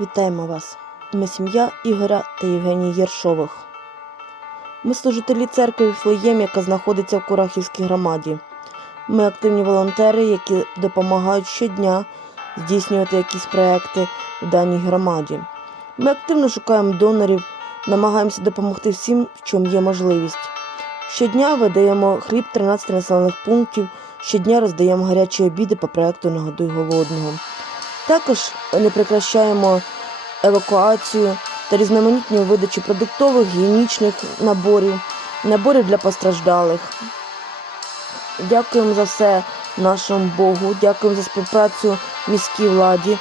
Вітаємо вас! Ми сім'я Ігоря та Євгенії Єршових. Ми служителі церкви Віфлеєм, яка знаходиться в Курахівській громаді. Ми активні волонтери, які допомагають щодня здійснювати якісь проекти в даній громаді. Ми активно шукаємо донорів, намагаємося допомогти всім, в чому є можливість. Щодня видаємо хліб 13 населених пунктів, щодня роздаємо гарячі обіди по проекту Нагодуй голодного. Також не прекращаємо евакуацію та різноманітну видачу продуктових, гігієнічних наборів, наборів для постраждалих. Дякуємо за все нашому Богу, дякуємо за співпрацю міській владі,